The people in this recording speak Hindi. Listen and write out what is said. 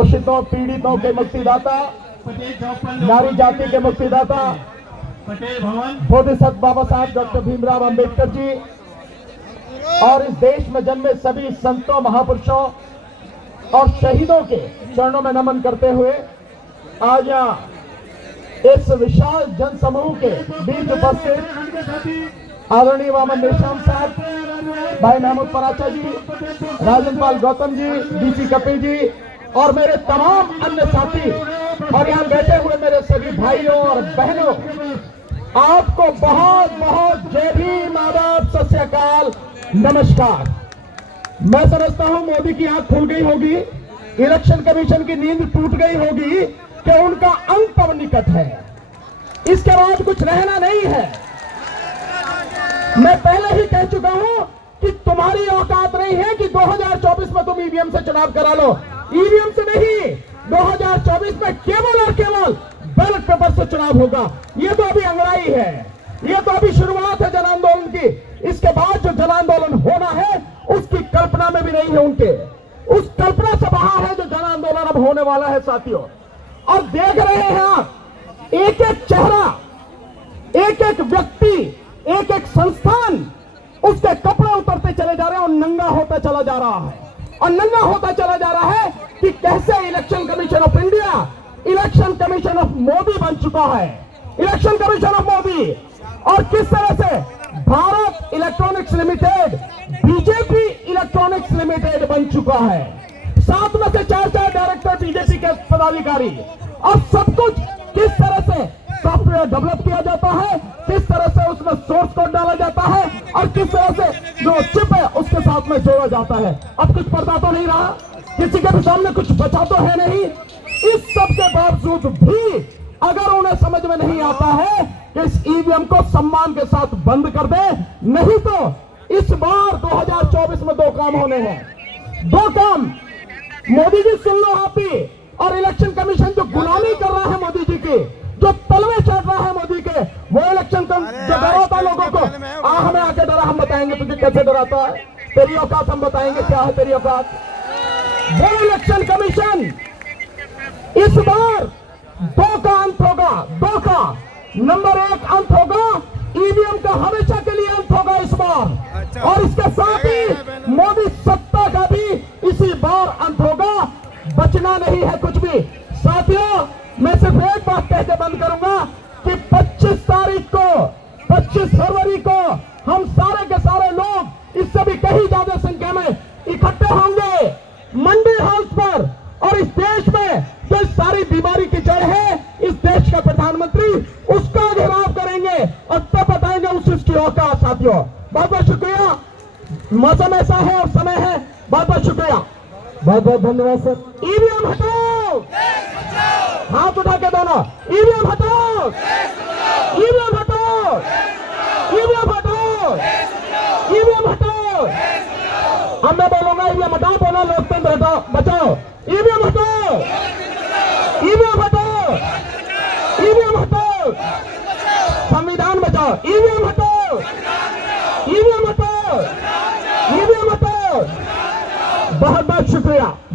शोषितों पीड़ितों के मुक्तिदाता, नारी जाति के मुक्तिदाता बोधिसत्व बाबा साहब डॉक्टर भीमराव अंबेडकर जी और इस देश में जन्मे सभी संतों, महापुरुषों और शहीदों के चरणों में नमन करते हुए आज यहाँ इस विशाल जनसमूह के बीच उपस्थित आदरणीय वामन मेश्राम साहब, भाई महमूद पराचा जी, राजन पाल गौतम जी, डीसी कपिल जी और मेरे तमाम अन्य साथी और यहाँ बैठे हुए मेरे सभी भाइयों और बहनों, आपको बहुत बहुत जय भीम, आदाब, सत श्री अकाल, नमस्कार। मैं समझता हूं मोदी की आंख खुल गई होगी, इलेक्शन कमीशन की नींद टूट गई होगी कि उनका अंत अब निकट है, इसके बाद कुछ रहना नहीं है। मैं पहले ही कह चुका हूं कि तुम्हारी औकात नहीं है कि 2024 में तुम ईवीएम से चुनाव करा लो। ईवीएम से नहीं, 2024 में केवल और केवल बैलेट पेपर से चुनाव होगा। ये तो अभी अंगड़ाई है, ये तो अभी शुरुआत है जन आंदोलन की। इसके बाद जो जन आंदोलन होना है उसकी कल्पना में भी नहीं है उनके, उस कल्पना से बाहर है जो जन आंदोलन अब होने वाला है साथियों। और देख रहे हैं आप, एक एक चेहरा, एक एक व्यक्ति, एक एक संस्थान, उसके कपड़े उतरते चले जा रहे हैं और नंगा होता चला जा रहा है। और नंगा होता चला जा रहा है कि कैसे election commission of India election commission of Modi बन चुका है, इलेक्शन कमीशन ऑफ मोदी। और किस तरह से Bharat electronics limited BJP electronics limited बन चुका है। 7 में से 4 डायरेक्टर बीजेपी के पदाधिकारी, और सब कुछ किस तरह से सॉफ्टवेयर डेवलप किया जाता है, किस तरह से उसमें सोर्स कोड डाला जाता है और किस तरह से जो चिप है उसके साथ में जोड़ा जाता है। अब कुछ पर्दा तो नहीं रहा, किसी के भी सामने कुछ बचा तो है नहीं। इस सब के बावजूद भी अगर उन्हें समझ में नहीं आता है कि इस ईवीएम को सम्मान के साथ बंद कर दे, नहीं तो इस बार 2024 में 2 काम होने हैं। 2 काम, मोदी जी सुन लो आप ही, और इलेक्शन कमीशन जो गुलामी कर रहा है मोदी जी की, जो तलवे चढ़ रहा है मोदी के, वो इलेक्शन जो डराता लोगों को, हमें आके डरा, हम बताएंगे तुझे कैसे डराता है, तेरी औकात हम बताएंगे क्या है तेरी औकात। वो इलेक्शन कमीशन इस बार 2 का अंत होगा, 2 का। नंबर 1 अंत होगा, ईवीएम का हमेशा के लिए अंत होगा इस बार, और इसके साथ ही मोदी सत्ता का भी इसी बार अंत होगा। बचना नहीं है कुछ भी साथियों। मैं सिर्फ एक बात कहते बंद करूंगा कि 25 तारीख को, 25 फरवरी को हम सारे के सारे लोग, इससे भी कहीं ज्यादा संख्या में इकट्ठे होंगे मंडी हाउस पर, और इस देश में जो इस सारी बीमारी की जड़ है, इस देश का प्रधानमंत्री, उसका घेराव करेंगे और तब बताएंगे उसकी औकात साथियों। बहुत बहुत शुक्रिया, मौसम ऐसा है और समय है। बहुत बहुत शुक्रिया, बहुत बहुत धन्यवाद सर। ईवीएम हटाओ, हाथ उठा के दोनों, ईवीएम हटाओ, ईवीएम हटाओ, ईवीएम हटाओ, ईवीएम हटाओ। अब मैं बोलूंगा ईवीएम हटाओ, बोलो लोकतंत्र हटाओ, बचाओ।